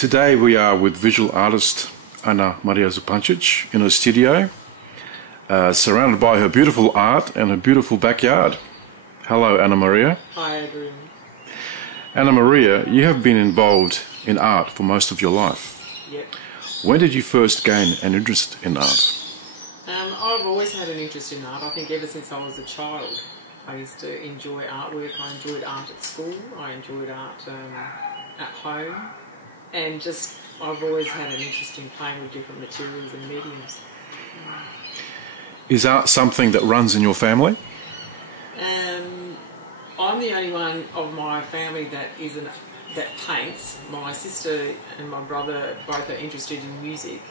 Today we are with visual artist Anna-Maria Zupančič in her studio, surrounded by her beautiful art and her beautiful backyard. Hello, Anna-Maria. Hi, Adrian. Anna-Maria, you have been involved in art for most of your life. Yep. When did you first gain an interest in art? I've always had an interest in art. I think ever since I was a child. I used to enjoy artwork. I enjoyed art at school. I enjoyed art at home. And just, I've always had an interest in playing with different materials and mediums. Is art something that runs in your family? I'm the only one of my family that paints. My sister and my brother both are interested in music.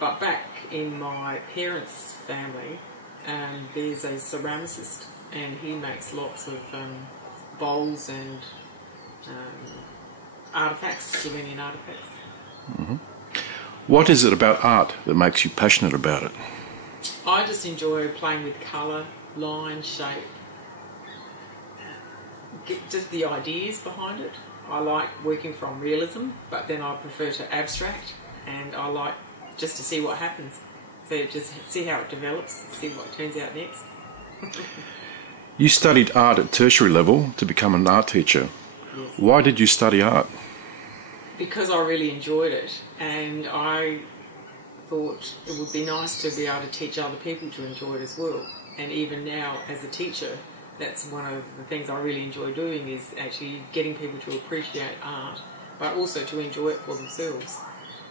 But back in my parents' family, there's a ceramicist, and he makes lots of bowls and artefacts, Slovenian artefacts. Mm-hmm. What is it about art that makes you passionate about it? I just enjoy playing with colour, line, shape, just the ideas behind it. I like working from realism, but then I prefer to abstract, and I like just to see what happens. So just see how it develops, see what turns out next. You studied art at tertiary level to become an art teacher. Yes. Why did you study art? Because I really enjoyed it, and I thought it would be nice to be able to teach other people to enjoy it as well. And even now, as a teacher, that's one of the things I really enjoy doing, is actually getting people to appreciate art, but also to enjoy it for themselves.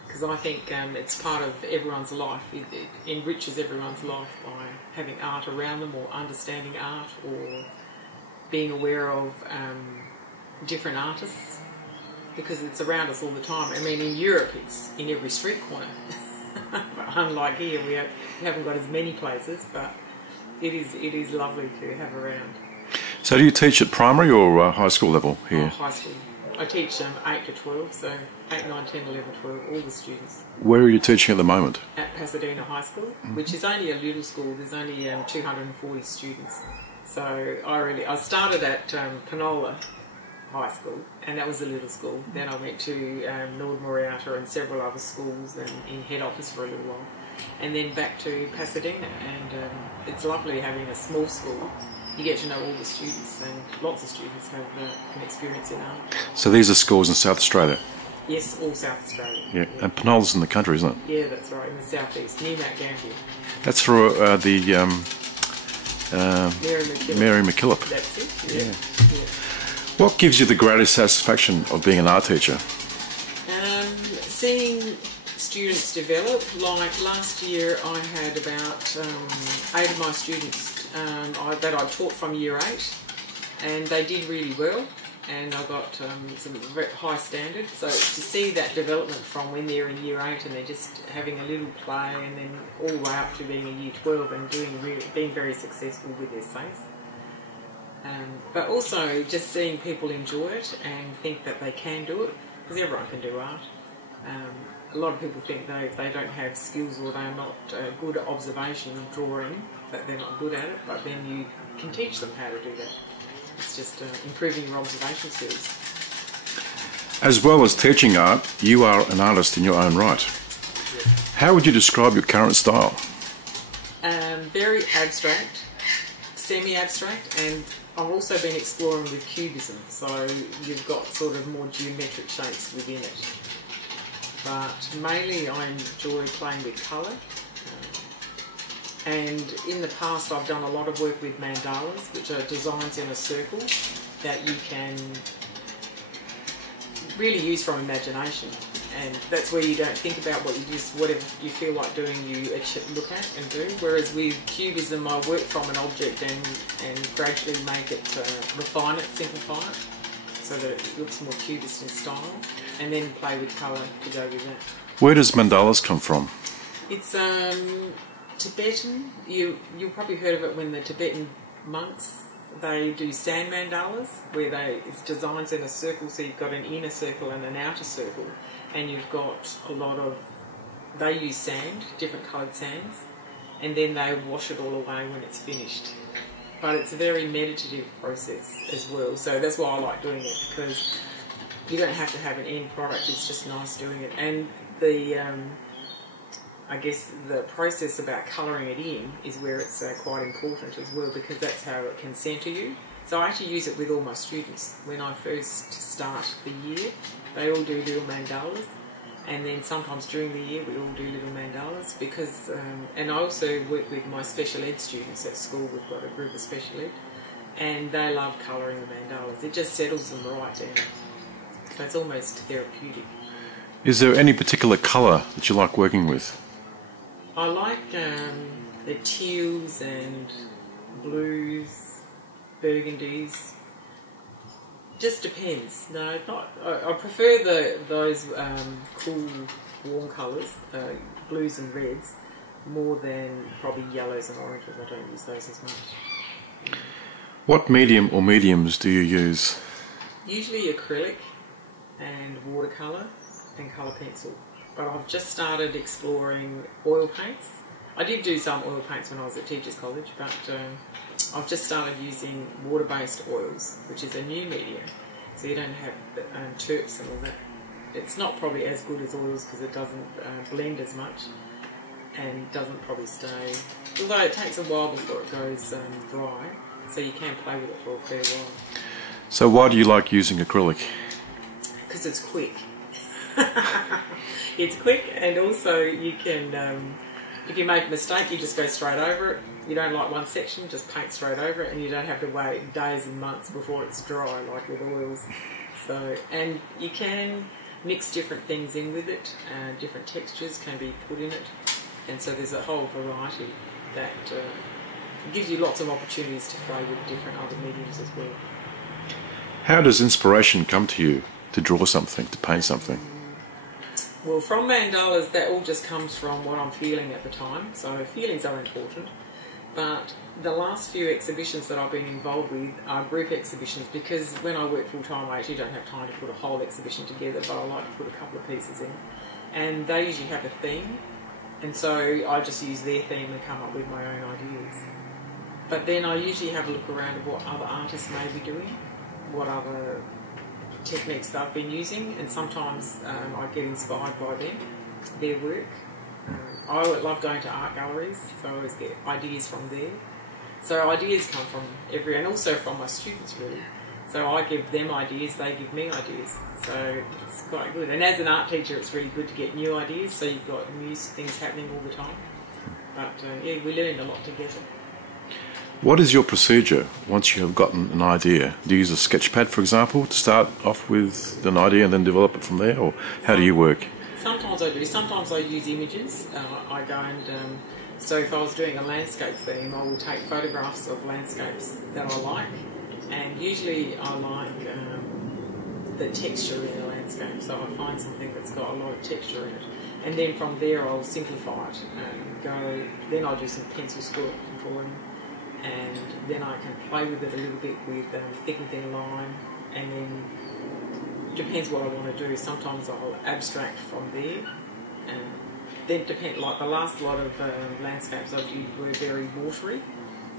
Because I think it's part of everyone's life. It enriches everyone's life by having art around them, or understanding art, or being aware of different artists, because it's around us all the time. I mean, in Europe, it's in every street corner. Unlike here, we haven't got as many places, but it is lovely to have around. So do you teach at primary or high school level here? High school. I teach 8 to 12, so 8, 9, 10, 11, 12, all the students. Where are you teaching at the moment? At Pasadena High School, which is only a little school. There's only 240 students. So I started at Panola High School, and that was a little school. Then I went to Nord-Maria and several other schools, and in head office for a little while. And then back to Pasadena, and it's lovely having a small school. You get to know all the students, and lots of students have an experience in art. So these are schools in South Australia? Yes, all South Australia. Yeah, and Penola's in the country, isn't it? Yeah, that's right, in the southeast, near Mount Gambier. That's for the Mary MacKillop. That's it, yeah. Yeah. What gives you the greatest satisfaction of being an art teacher? Seeing students develop. Like last year, I had about 8 of my students that I taught from year 8, and they did really well, and I got some very high standards. So to see that development from when they're in year 8 and they're just having a little play, and then all the way up to being in year 12 and being very successful with their faith. But also just seeing people enjoy it and think that they can do it, because everyone can do art. A lot of people think they don't have skills, or they're not good at observation and drawing, that they're not good at it, but then you can teach them how to do that. It's just improving your observation skills. As well as teaching art, you are an artist in your own right. Yes. How would you describe your current style? Very abstract, semi-abstract, and I've also been exploring with cubism, so you've got sort of more geometric shapes within it. But mainly I enjoy playing with colour. And in the past I've done a lot of work with mandalas, which are designs in a circle that you can really use from imagination. And that's where you don't think about what you just, whatever you feel like doing, you look at and do. Whereas with cubism, I work from an object and gradually make it, refine it, simplify it, so that it looks more cubist in style, and then play with colour to go with that. Where does mandalas come from? It's Tibetan. You've probably heard of it when the Tibetan monks, they do sand mandalas, where it's designs in a circle, so you've got an inner circle and an outer circle, and you've got a lot of, they use sand, different coloured sands, and then they wash it all away when it's finished. But it's a very meditative process as well, so that's why I like doing it, because you don't have to have an end product, it's just nice doing it. And the I guess the process about colouring it in is where it's quite important as well, because that's how it can centre you. So I actually use it with all my students. When I first start the year, they all do little mandalas, and then sometimes during the year we all do little mandalas, because and I also work with my special ed students at school. We've got a group of special ed, and they love colouring the mandalas. It just settles them right down. So it's almost therapeutic. Is there any particular colour that you like working with? I like the teals and blues, burgundies. Just depends. No, not. I prefer those cool, warm colours, blues and reds, more than probably yellows and oranges. I don't use those as much. What medium or mediums do you use? Usually acrylic and watercolour and colour pencil. But I've just started exploring oil paints. I did do some oil paints when I was at Teachers College, but I've just started using water-based oils, which is a new medium. So you don't have terps and all that. It's not probably as good as oils because it doesn't blend as much and doesn't probably stay. Although it takes a while before it goes dry, so you can play with it for a fair while. So why do you like using acrylic? Because it's quick. It's quick, and also you can, if you make a mistake, you just go straight over it. You don't like one section, just paint straight over it, and you don't have to wait days and months before it's dry, like with oils. So, and you can mix different things in with it. Different textures can be put in it, and so there's a whole variety that gives you lots of opportunities to play with different other mediums as well. How does inspiration come to you to draw something, to paint something? Well, from mandalas, that all just comes from what I'm feeling at the time. So feelings are important. But the last few exhibitions that I've been involved with are group exhibitions, because when I work full-time, I actually don't have time to put a whole exhibition together, but I like to put a couple of pieces in. And they usually have a theme, and so I just use their theme and come up with my own ideas. But then I usually have a look around at what other artists may be doing, what other techniques they've been using, and sometimes I get inspired by them, their work. I love going to art galleries, so I always get ideas from there. So ideas come from and also from my students really. So I give them ideas, they give me ideas. So it's quite good. And as an art teacher, it's really good to get new ideas, so you've got new things happening all the time. But yeah, we learned a lot together. What is your procedure once you have gotten an idea? Do you use a sketch pad, for example, to start off with an idea and then develop it from there, or how do you work? Sometimes I do. Sometimes I use images. I go and, so if I was doing a landscape theme, I would take photographs of landscapes that I like, and usually I like the texture in the landscape, so I find something that's got a lot of texture in it. And then from there I'll simplify it and then I'll do some pencil drawing, and then I can play with it a little bit with thick and thin line, and then depends what I want to do. Sometimes I'll abstract from there, and then like the last lot of landscapes I did were very watery,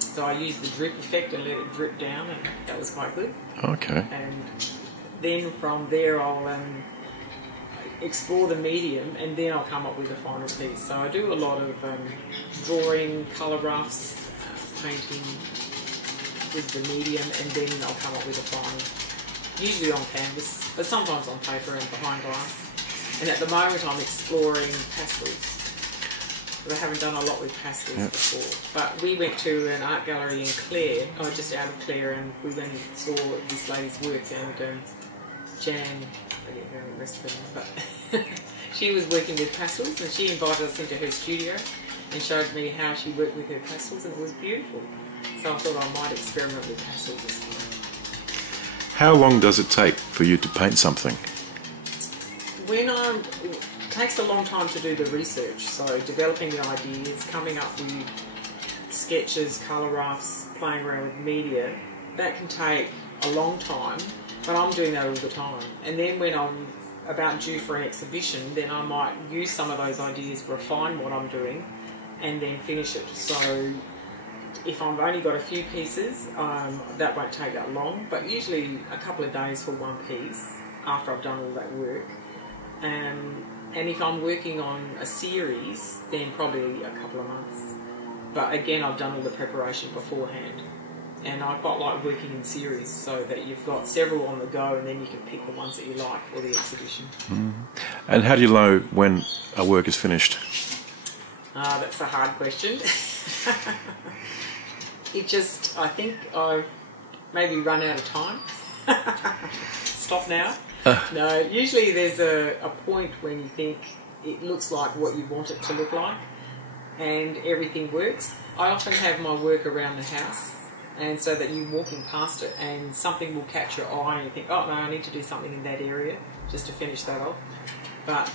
so I used the drip effect and let it drip down, and that was quite good. Okay. And then from there I'll explore the medium, and then I'll come up with a final piece. So I do a lot of drawing, colour roughs, painting with the medium, and then I'll come up with a final. Usually on canvas, but sometimes on paper and behind glass. And at the moment I'm exploring pastels. But I haven't done a lot with pastels before. But we went to an art gallery in Clare, just out of Clare, and we went and saw this lady's work, and Jan, I don't know the rest of her name, but she was working with pastels, and she invited us into her studio and showed me how she worked with her pastels, and it was beautiful. So I thought I might experiment with pastels this time. How long does it take for you to paint something? It takes a long time to do the research, so developing the ideas, coming up with sketches, colour roughs, playing around with media, that can take a long time, but I'm doing that all the time. And then when I'm about due for an exhibition, then I might use some of those ideas, refine what I'm doing, and then finish it. So if I've only got a few pieces, that won't take that long, but usually a couple of days for one piece. after I've done all that work. And if I'm working on a series, then probably a couple of months. But again, I've done all the preparation beforehand. And I quite like working in series so that you've got several on the go and then you can pick the ones that you like for the exhibition. And how do you know when a work is finished? That's a hard question. I think I've maybe run out of time. Stop now. No, usually there's a point when you think it looks like what you want it to look like and everything works. I often have my work around the house, and so that you're walking past it and something will catch your eye and you think, oh no, I need to do something in that area just to finish that off. But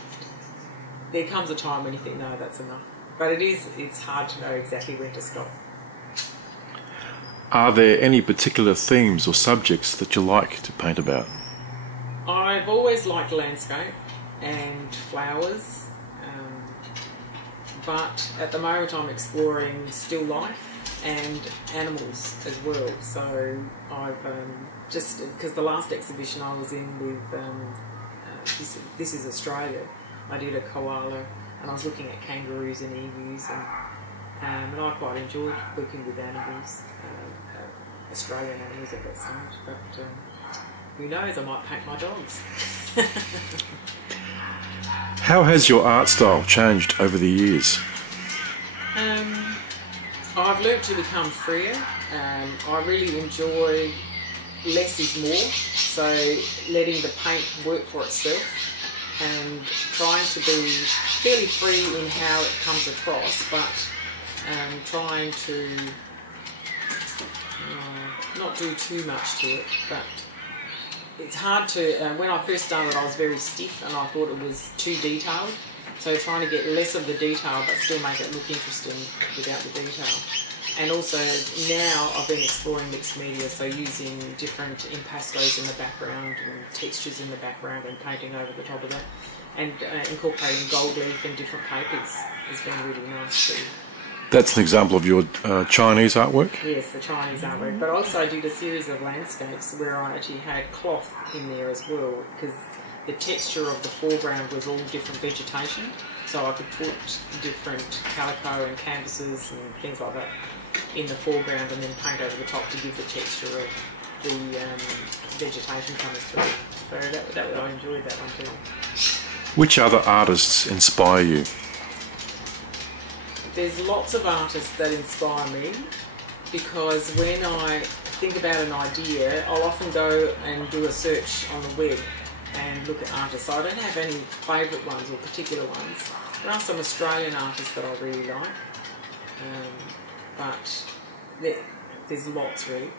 there comes a time when you think, no, that's enough. But it's hard to know exactly when to stop. Are there any particular themes or subjects that you like to paint about? I've always liked landscape and flowers, but at the moment I'm exploring still life and animals as well. So I've just because the last exhibition I was in with this is Australia, I did a koala and I was looking at kangaroos and emus, and I quite enjoyed working with animals, Australian animals at that stage. But who knows, I might paint my dogs. How has your art style changed over the years? I've learnt to become freer. I really enjoy less is more, so letting the paint work for itself and trying to be fairly free in how it comes across, but trying to not do too much to it. But it's hard to, when I first started I was very stiff and I thought it was too detailed, so trying to get less of the detail but still make it look interesting without the detail. And also now I've been exploring mixed media, so using different impastos in the background and textures in the background and painting over the top of that, and incorporating gold leaf and different papers has been really nice too. That's an example of your Chinese artwork? Yes, the Chinese artwork. But also I did a series of landscapes where I actually had cloth in there as well, because the texture of the foreground was all different vegetation, so I could put different calico and canvases and things like that in the foreground and then paint over the top to give the texture of the vegetation coming through. So I enjoyed that one too. Which other artists inspire you? There's lots of artists that inspire me, because when I think about an idea, I'll often go and do a search on the web and look at artists. So I don't have any favourite ones or particular ones. There are some Australian artists that I really like, but there's lots really.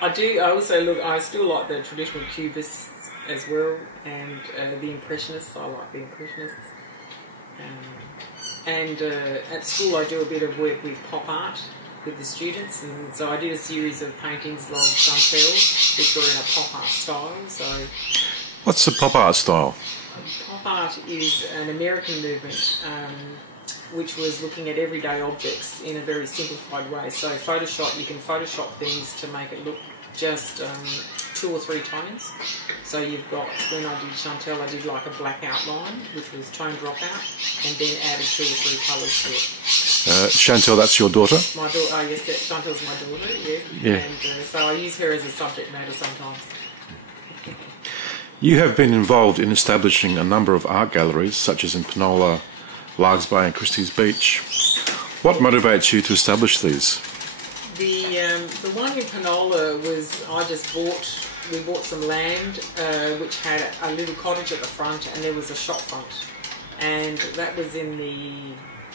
I still like the traditional Cubists as well, and the Impressionists. I like the Impressionists. And at school I do a bit of work with pop art with the students, and so I did a series of paintings of Chantel which were in a pop art style. So, what's the pop art style? Pop art is an American movement which was looking at everyday objects in a very simplified way. So you can Photoshop things to make it look just 2 or 3 tones. So you've got, when I did Chantel, I did like a black outline, which was tone dropout, and then added 2 or 3 colours to it. Chantel, that's your daughter? My daughter, oh yes, Chantel's my daughter, yeah. And so I use her as a subject matter sometimes. You have been involved in establishing a number of art galleries, such as in Penola, Largs Bay and Christie's Beach. What motivates you to establish these? The one in Penola was, we bought some land which had a little cottage at the front, and there was a shop front. And that was in the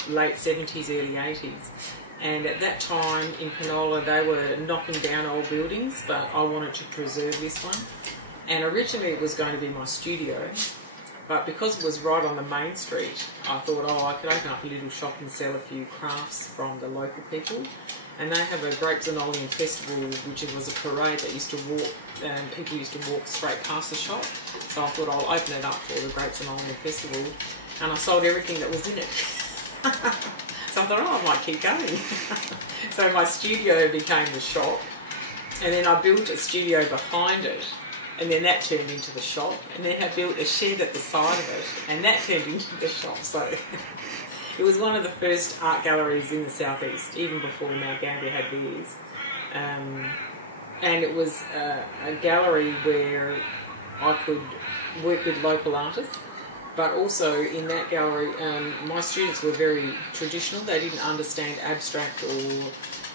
late 70s, early 80s. And at that time in Penola they were knocking down old buildings, but I wanted to preserve this one. And originally it was going to be my studio, but because it was right on the main street, I thought, I could open up a little shop and sell a few crafts from the local people. And they have a Grapes and Olean festival, which was a parade that used to walk, and people used to walk straight past the shop. So I thought I'll open it up for the Grapes and Olean festival, and I sold everything that was in it. So I thought, I might keep going. So my studio became the shop, and then I built a studio behind it, And then that turned into the shop, and then I built a shed at the side of it, and that turned into the shop. So it was one of the first art galleries in the southeast, even before Mount Gambier had theirs. And it was a gallery where I could work with local artists, but also in that gallery, my students were very traditional. They didn't understand abstract or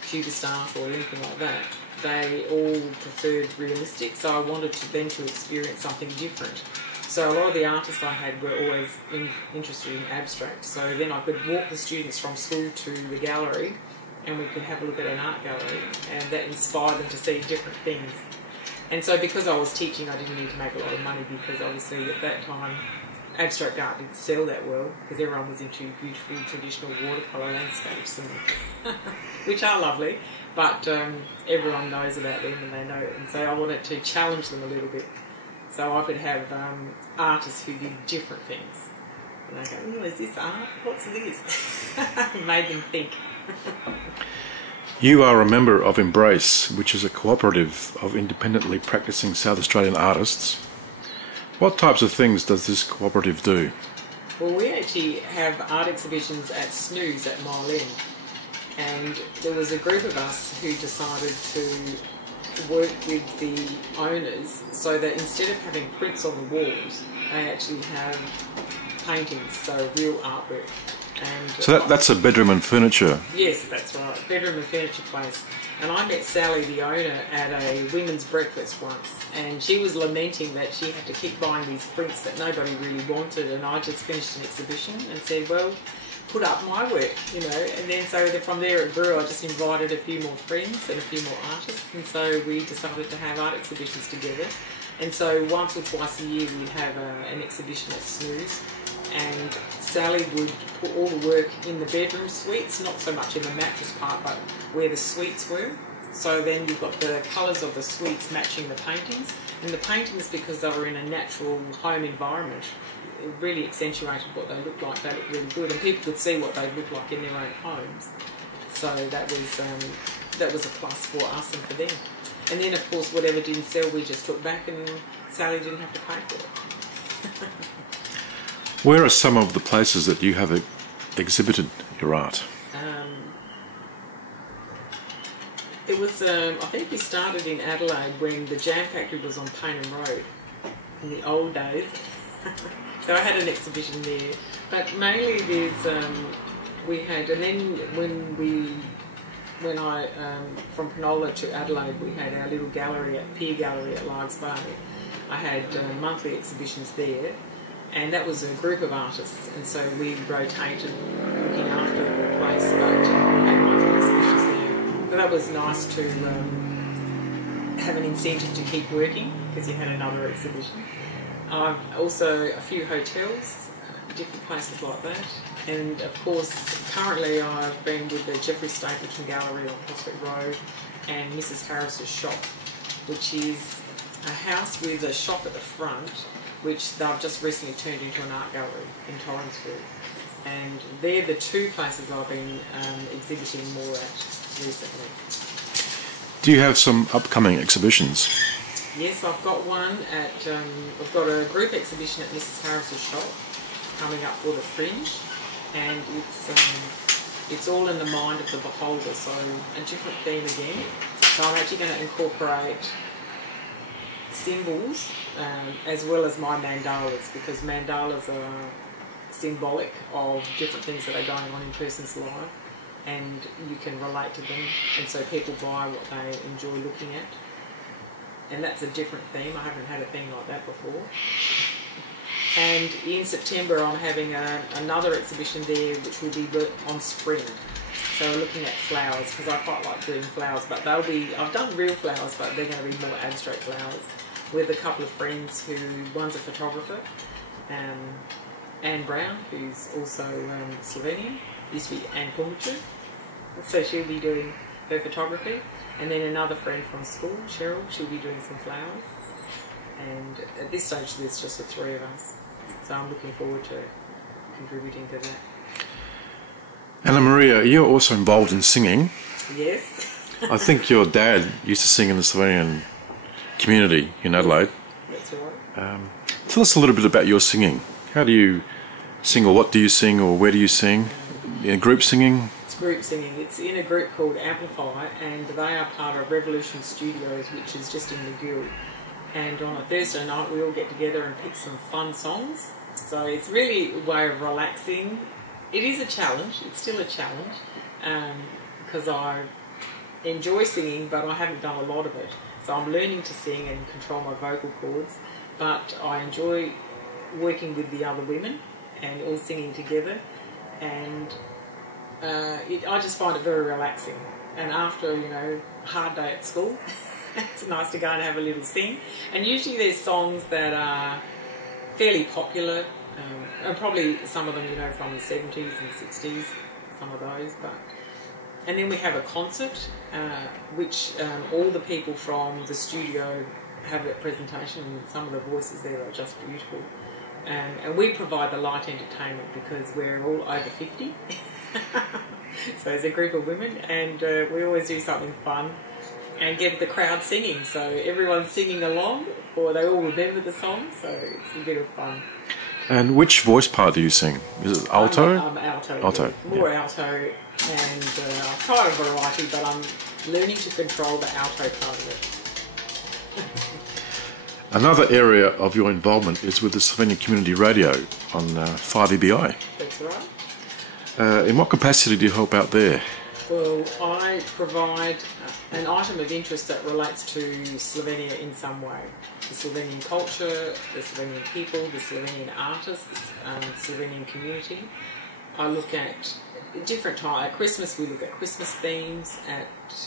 cubist art or anything like that. They all preferred realistic, so I wanted them to experience something different. So a lot of the artists I had were always interested in abstract. So then I could walk the students from school to the gallery, and we could have a look at an art gallery, and that inspired them to see different things. And so because I was teaching, I didn't need to make a lot of money, because obviously at that time abstract art didn't sell that well, because everyone was into beautiful traditional watercolour landscapes, and which are lovely, but everyone knows about them and they know it. And so I wanted to challenge them a little bit, so I could have artists who did different things. And they go, oh, is this art? What's this? It made them think. You are a member of Embrace, which is a cooperative of independently practicing South Australian artists. What types of things does this cooperative do? Well, we actually have art exhibitions at Snooze at Mile End, and there was a group of us who decided to work with the owners so that instead of having prints on the walls, they actually have paintings, so real artwork. And so that's a bedroom and furniture? Yes, that's right, bedroom and furniture place. And I met Sally, the owner, at a women's breakfast once, and she was lamenting that she had to keep buying these prints that nobody really wanted, and I just finished an exhibition and said, well, put up my work, you know. And then so from there it grew. I just invited a few more friends and a few more artists, and so we decided to have art exhibitions together. And so once or twice a year we'd have an exhibition at Snooze, and Sally would put all the work in the bedroom suites, not so much in the mattress part, but where the suites were. So then you've got the colours of the suites matching the paintings, and the paintings, because they were in a natural home environment, it really accentuated what they looked like. They looked really good, and people could see what they looked like in their own homes. So that was a plus for us and for them. And then, of course, whatever didn't sell, we just took back, and Sally didn't have to pay for it. Where are some of the places that you have exhibited your art? It was, I think we started in Adelaide when the jam factory was on Paynham Road in the old days. So I had an exhibition there. But mainly there's, we had, and then when I, from Penola to Adelaide, we had our little gallery, Pier Gallery at Largs Bay. I had monthly exhibitions there. And that was a group of artists, and so we rotated looking after the place, but had monthly exhibitions there. But that was nice to have an incentive to keep working, because you had another exhibition. Also a few hotels, different places like that. And of course, currently I've been with the Jeffrey Stapleton Gallery on Prospect Road and Mrs. Harris's shop, which is a house with a shop at the front, which they've just recently turned into an art gallery in Torrensville. And they're the two places I've been exhibiting more at recently. Do you have some upcoming exhibitions? Yes, I've got one at, I've got a group exhibition at Mrs. Harris's shop coming up for the Fringe, and it's all in the mind of the beholder, so a different theme again. So I'm actually going to incorporate symbols as well as my mandalas, because mandalas are symbolic of different things that are going on in a person's life, and you can relate to them, and so people buy what they enjoy looking at. And that's a different theme. I haven't had a theme like that before. And in September I'm having another exhibition there, which will be on spring. So we're looking at flowers, because I quite like doing flowers, but they'll be, I've done real flowers, but they're going to be more abstract flowers, with a couple of friends who, one's a photographer, Anne Brown, who's also Slovenian, used to be Anne Pumicu, so she'll be doing her photography, and then another friend from school, Cheryl, she'll be doing some flowers, and at this stage there's just the three of us, so I'm looking forward to contributing to that. Anna-Maria, you're also involved in singing. Yes. I think your dad used to sing in the Slovenian community in Adelaide. Tell us a little bit about your singing. How do you sing, or what do you sing, or where do you sing? In group singing? It's group singing. It's in a group called Amplify, and they are part of Revolution Studios, which is just in the Guild. And on a Thursday night we all get together and pick some fun songs. So it's really a way of relaxing. It is a challenge. It's still a challenge because I enjoy singing, but I haven't done a lot of it. So I'm learning to sing and control my vocal cords, but I enjoy working with the other women and all singing together, and I just find it very relaxing. And after, you know, a hard day at school, it's nice to go and have a little sing. And usually there's songs that are fairly popular, and probably some of them, you know, from the 70s and 60s, some of those. And then we have a concert, which all the people from the studio have a presentation, and some of the voices there are just beautiful. And we provide the light entertainment because we're all over 50. So it's a group of women, and we always do something fun and get the crowd singing. So everyone's singing along, or they all remember the song, so it's a bit of fun. And which voice part do you sing? Is it alto? I'm alto. Alto. More alto, and I've tried a variety, but I'm learning to control the alto part of it. Another area of your involvement is with the Slovenian Community Radio on 5EBI. That's right. In what capacity do you help out there? Well, I provide an item of interest that relates to Slovenia in some way. The Slovenian culture, the Slovenian people, the Slovenian artists, the Slovenian community. I look at different times. At Christmas we look at Christmas themes. At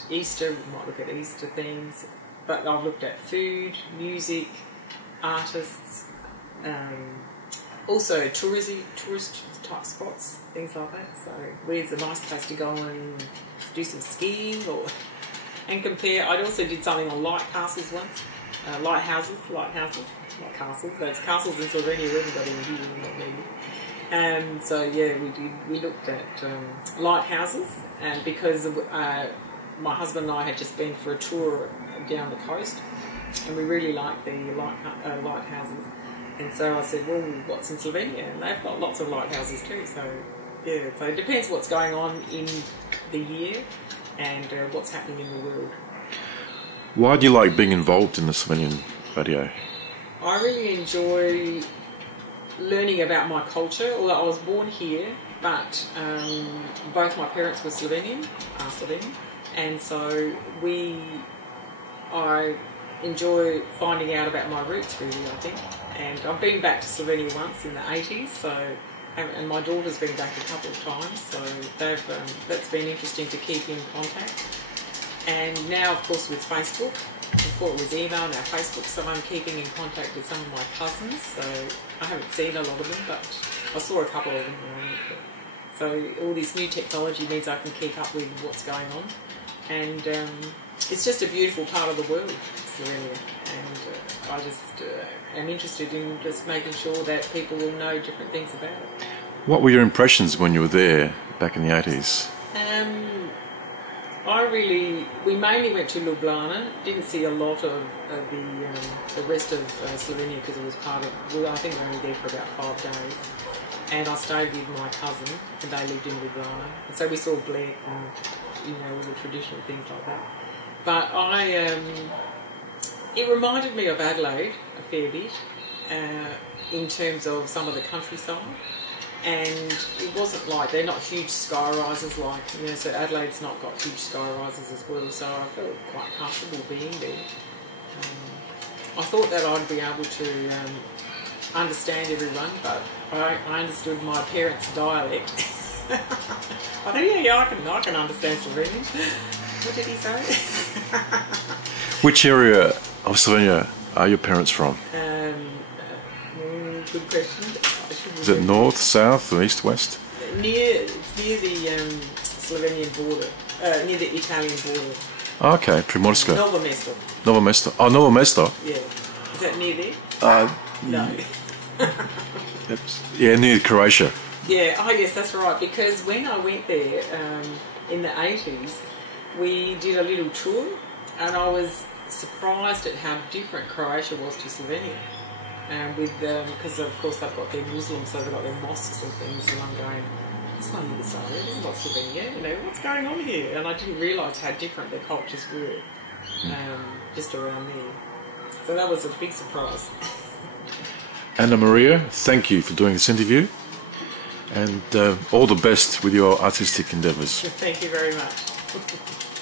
Easter we might look at Easter themes. But I've looked at food, music, artists, also tourist type spots, things like that. So where's a nice place to go and do some skiing and compare. I also did something on lighthouses once. Lighthouses, not castles. There's castles in Slovenia, we haven't got any here, not many. So yeah, we looked at lighthouses, and because my husband and I had just been for a tour down the coast, and we really liked the lighthouses. And so I said, well, what's in Slovenia? And they've got lots of lighthouses too. So yeah, so it depends what's going on in the year and what's happening in the world. Why do you like being involved in the Slovenian radio? I really enjoy learning about my culture. Although I was born here, but both my parents were Slovenian, and so I enjoy finding out about my roots, really, I think. And I've been back to Slovenia once in the 80s, and my daughter's been back a couple of times, so that's been interesting to keep in contact. And now, of course, with Facebook, before it was email, now Facebook, so I'm keeping in contact with some of my cousins, so I haven't seen a lot of them, but I saw a couple of them. So all this new technology means I can keep up with what's going on. And it's just a beautiful part of the world, Slovenia, and I just am interested in just making sure that people will know different things about it. What were your impressions when you were there back in the 80s? We mainly went to Ljubljana, didn't see a lot of the rest of Slovenia because it was part of, well, I think we were only there for about 5 days. And I stayed with my cousin, and they lived in Ljubljana. And so we saw Bled and, you know, all the traditional things like that. But it reminded me of Adelaide a fair bit in terms of some of the countryside. And it wasn't like, they're not huge sky rises like, you know, so Adelaide's not got huge sky rises as well, so I felt quite comfortable being there. I thought that I'd be able to understand everyone, but I understood my parents' dialect. I thought, yeah, I can understand Slovenian. What did he say? Which area of Slovenia are your parents from? Good question. Is it north, south, or east, west? It's near the Slovenian border, near the Italian border. Okay, Primorska. Novo Mesto. Novo Mesto. Oh, Novo Mesto. Yeah. Is that near there? No. Yeah, near Croatia. Yeah, oh yes, that's right, because when I went there in the 80s, we did a little tour, and I was surprised at how different Croatia was to Slovenia. because of course they've got their Muslims, so they've got their mosques and things, and I'm going, it's not Yugoslavia, it's not Slovenia, you know, what's going on here? And I didn't realise how different their cultures were just around there. So that was a big surprise. Anna-Maria, thank you for doing this interview, and all the best with your artistic endeavours. Thank you very much.